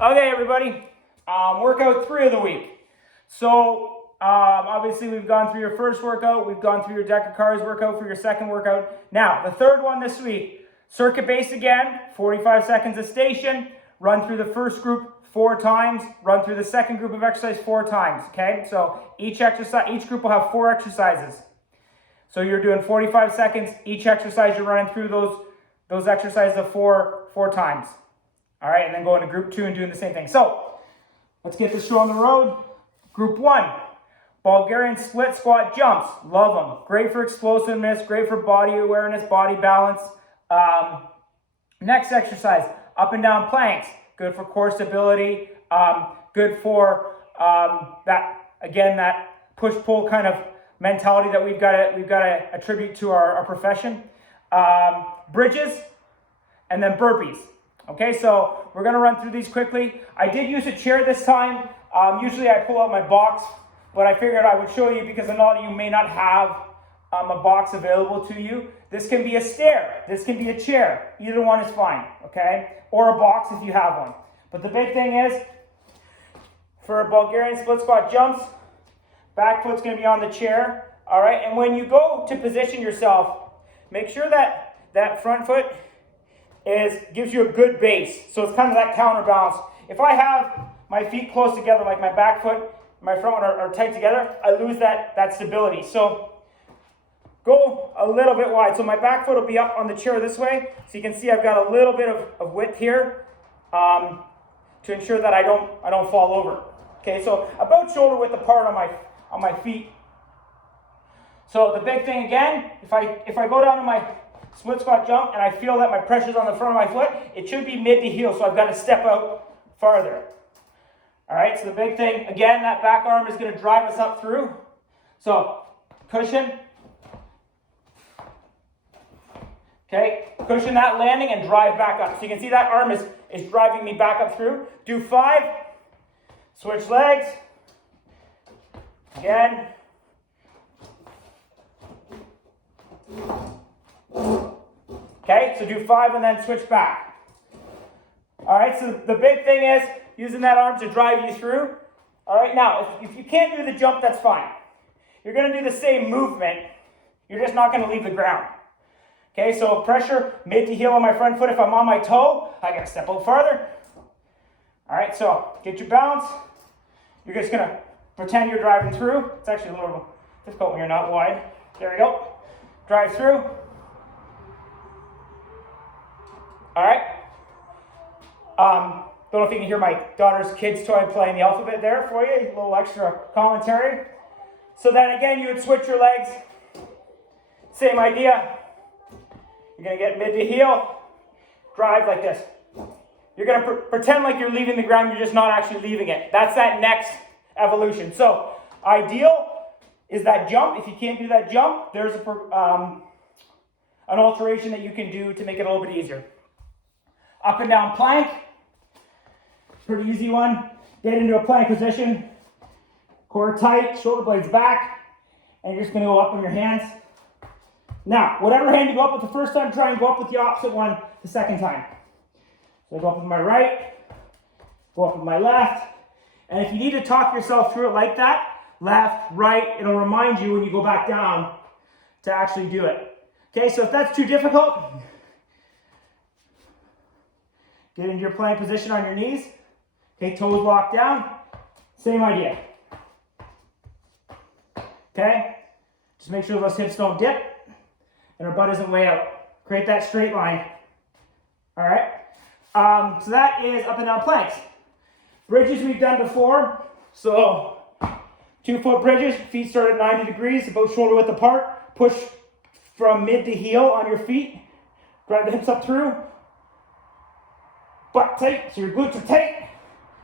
Okay, everybody, workout 3 of the week. So, obviously we've gone through your first workout, we've gone through your deck of cards workout for your second workout. Now, the third one this week, circuit base again, 45 seconds a station, run through the first group 4 times, run through the second group of exercise 4 times, okay? So, each group will have 4 exercises. So you're doing 45 seconds, each exercise you're running through those exercises of 4 times. All right, and then going to group 2 and doing the same thing. So let's get this show on the road. Group 1, Bulgarian split squat jumps. Love them. Great for explosiveness, great for body awareness, body balance. Next exercise, up and down planks. Good for core stability. Good for that push-pull kind of mentality that we've got to attribute to our profession. Bridges, and then burpees. Okay, so we're gonna run through these quickly. I did use a chair this time. Usually I pull out my box, but I figured I would show you because a lot of you may not have a box available to you. This can be a stair, this can be a chair. Either one is fine, okay? Or a box if you have one. But the big thing is, for Bulgarian split squat jumps, back foot's gonna be on the chair, all right? And when you go to position yourself, make sure that that front foot gives you a good base. So it's kind of that counterbalance. If I have my feet close together, like my back foot and my front one are tight together, I lose that stability. So go a little bit wide. So my back foot will be up on the chair this way. So you can see I've got a little bit of width here to ensure that I don't fall over. Okay, so about shoulder width apart on my feet. So the big thing again, if I go down to my split squat jump and I feel that my pressure's on the front of my foot, it should be mid to heel, so I've got to step out farther. All right, so the big thing, again, that back arm is going to drive us up through. So cushion. Okay, cushion that landing and drive back up. So you can see that arm is driving me back up through. Do 5, switch legs. Again. Okay, so do 5 and then switch back. All right, so the big thing is using that arm to drive you through. All right, now, if you can't do the jump, that's fine. You're going to do the same movement. You're just not going to leave the ground. Okay, so pressure mid to heel on my front foot. If I'm on my toe, I got to step out farther. All right, so get your balance. You're just going to pretend you're driving through. It's actually a little difficult when you're not wide. There we go. Drive through. All right. Don't know if you can hear my daughter's kids' toy playing the alphabet there for you. A little extra commentary. So then again, you would switch your legs. Same idea. You're going to get mid to heel. Drive like this. You're going to pretend like you're leaving the ground. You're just not actually leaving it. That's that next evolution. So ideal is that jump. If you can't do that jump, there's an alteration that you can do to make it a little bit easier. Up and down plank. Pretty easy one. Get into a plank position. Core tight, shoulder blades back. And you're just going to go up on your hands. Now, whatever hand you go up with the first time, try and go up with the opposite one the second time. So I go up with my right, go up with my left. And if you need to talk yourself through it like that, left, right, it'll remind you when you go back down to actually do it. Okay, so if that's too difficult, get into your plank position on your knees. Okay, toes locked down. Same idea. Okay, just make sure those hips don't dip and our butt isn't way out. Create that straight line. All right, so that is up and down planks. Bridges we've done before. So 2-foot bridges, feet start at 90 degrees, about shoulder width apart. Push from mid to heel on your feet. Drive the hips up through. Butt tight, so your glutes are tight.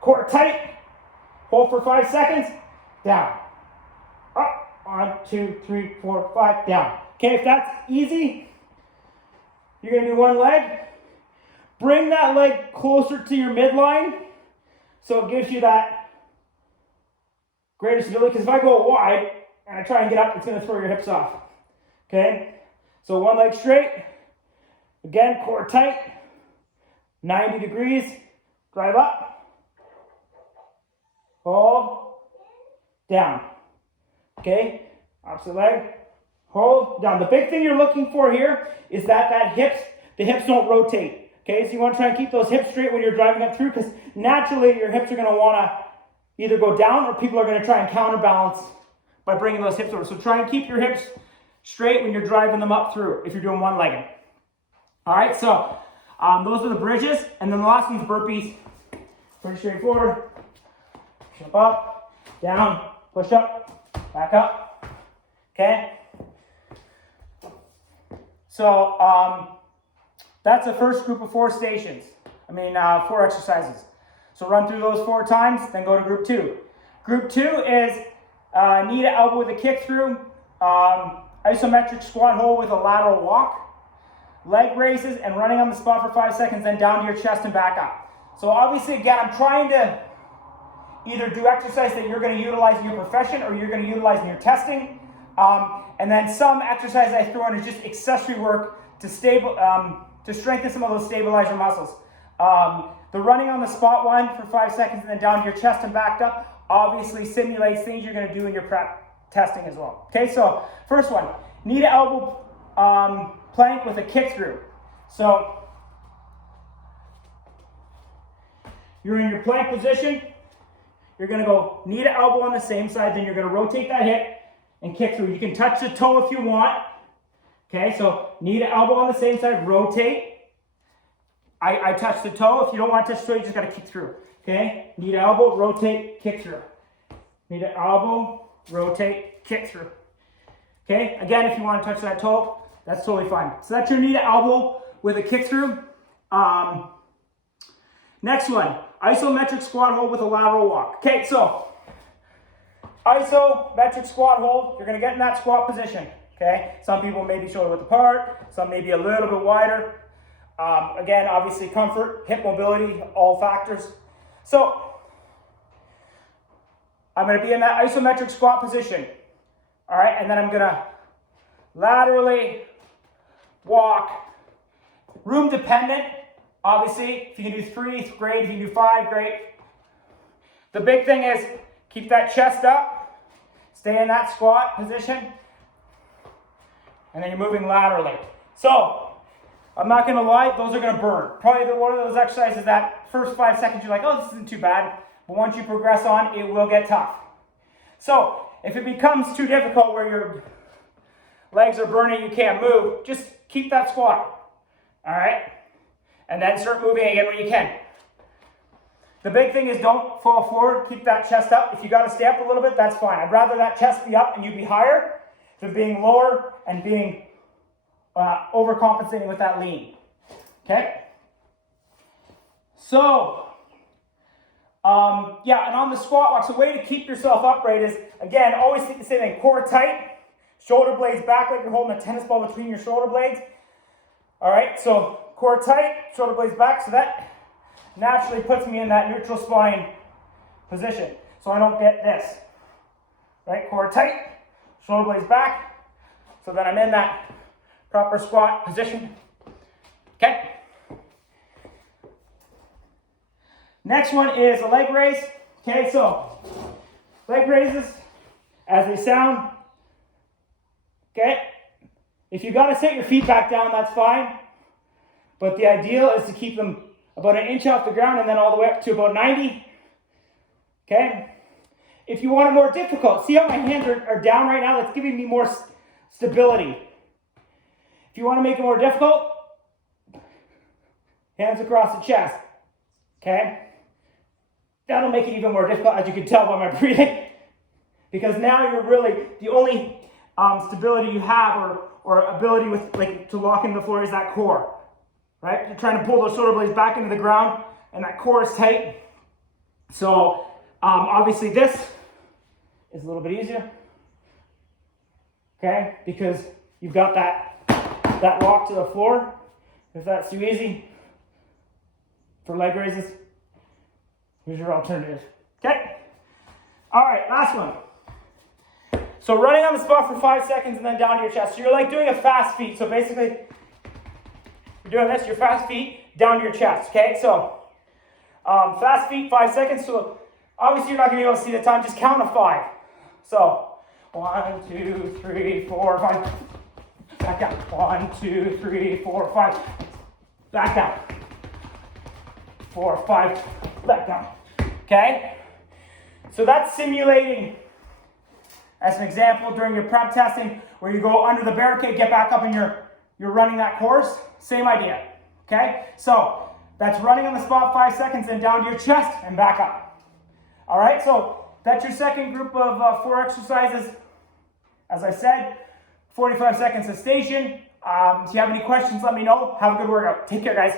Core tight. Hold for 5 seconds. Down. Up. 1, 2, 3, 4, 5. Down. Okay, if that's easy, you're going to do one leg. Bring that leg closer to your midline so it gives you that greater stability. Because if I go wide and I try and get up, it's going to throw your hips off. Okay, so one leg straight. Again, core tight. 90 degrees. Drive up. hold, down. Okay, opposite leg, hold, down. The big thing you're looking for here is that the hips don't rotate. Okay, so you want to try and keep those hips straight when you're driving up through, because naturally your hips are going to want to either go down, or people are going to try and counterbalance by bringing those hips over. So try and keep your hips straight when you're driving them up through if you're doing one-legged. All right, so those are the bridges, and then the last one's burpees. Pretty straightforward. Push up, down, push up, back up. Okay? So that's the first group of 4 stations. 4 exercises. So run through those 4 times, then go to group 2. Group 2 is knee to elbow with a kick through, isometric squat hold with a lateral walk, leg raises, and running on the spot for 5 seconds, then down to your chest and back up. So obviously, again, I'm trying to either do exercise that you're going to utilize in your profession or you're going to utilize in your testing. And then some exercise I throw in is just accessory work to strengthen some of those stabilizer muscles. The running on the spot one for 5 seconds and then down to your chest and backed up obviously simulates things you're going to do in your prep testing as well. Okay, so first one, knee to elbow plank with a kick through. So you're in your plank position. You're going to go knee to elbow on the same side. Then you're going to rotate that hip and kick through. You can touch the toe if you want. Okay, so knee to elbow on the same side, rotate. I touch the toe. If you don't want to touch the toe, you just got to kick through. Okay, knee to elbow, rotate, kick through. Knee to elbow, rotate, kick through. Okay, again, if you want to touch that toe, that's totally fine. So that's your knee to elbow with a kick through. Next one, isometric squat hold with a lateral walk. Okay, so isometric squat hold, you're going to get in that squat position. Okay, some people may be shoulder width apart, some may be a little bit wider. Again, obviously comfort, hip mobility, all factors. So I'm going to be in that isometric squat position. All right, and then I'm going to laterally walk, room dependent. Obviously, if you can do 3, great. If you can do 5, great. The big thing is keep that chest up, stay in that squat position, and then you're moving laterally. So I'm not going to lie, those are going to burn. Probably one of those exercises that first 5 seconds you're like, oh, this isn't too bad. But once you progress on, it will get tough. So if it becomes too difficult where your legs are burning, you can't move, just keep that squat. All right? And then start moving again when you can. The big thing is don't fall forward, keep that chest up. If you got to stay up a little bit, that's fine. I'd rather that chest be up and you be higher than being lower and being overcompensating with that lean. Okay? So, and on the squat walk, so the way to keep yourself upright is, again, always think the same thing. Core tight, shoulder blades back like you're holding a tennis ball between your shoulder blades. All right, so core tight, shoulder blades back, so that naturally puts me in that neutral spine position. So I don't get this. Right, core tight, shoulder blades back, so that I'm in that proper squat position. Okay. Next one is a leg raise. Okay, so leg raises as they sound. Okay. If you got to set your feet back down, that's fine. But the ideal is to keep them about an inch off the ground and then all the way up to about 90. Okay. If you want it more difficult, see how my hands are down right now? That's giving me more stability. If you want to make it more difficult, hands across the chest. Okay? That'll make it even more difficult, as you can tell by my breathing. Because now you're really, the only stability you have or ability with to lock into the floor is that core. Right? You're trying to pull those shoulder blades back into the ground and that core is tight. So obviously this is a little bit easier. Okay? Because you've got that lock to the floor. If that's too easy for leg raises, here's your alternative. Okay? All right, last one. So running on the spot for 5 seconds and then down to your chest. So you're like doing a fast feet. So basically, you're doing this, your fast feet down to your chest. Okay? So fast feet, 5 seconds. So Obviously, you're not going to be able to see the time. Just count to 5. So 1, 2, 3, 4, 5. Back down. 1, 2, 3, 4, 5. Back down. 4, 5. Back down. Okay? So that's simulating, as an example, during your prep testing, where you go under the barricade, get back up, and you're running that course. Same idea. Okay? So that's running on the spot 5 seconds, and down to your chest and back up. All right, so that's your second group of 4 exercises. As I said, 45 seconds at station. If you have any questions, let me know. Have a good workout. Take care, guys.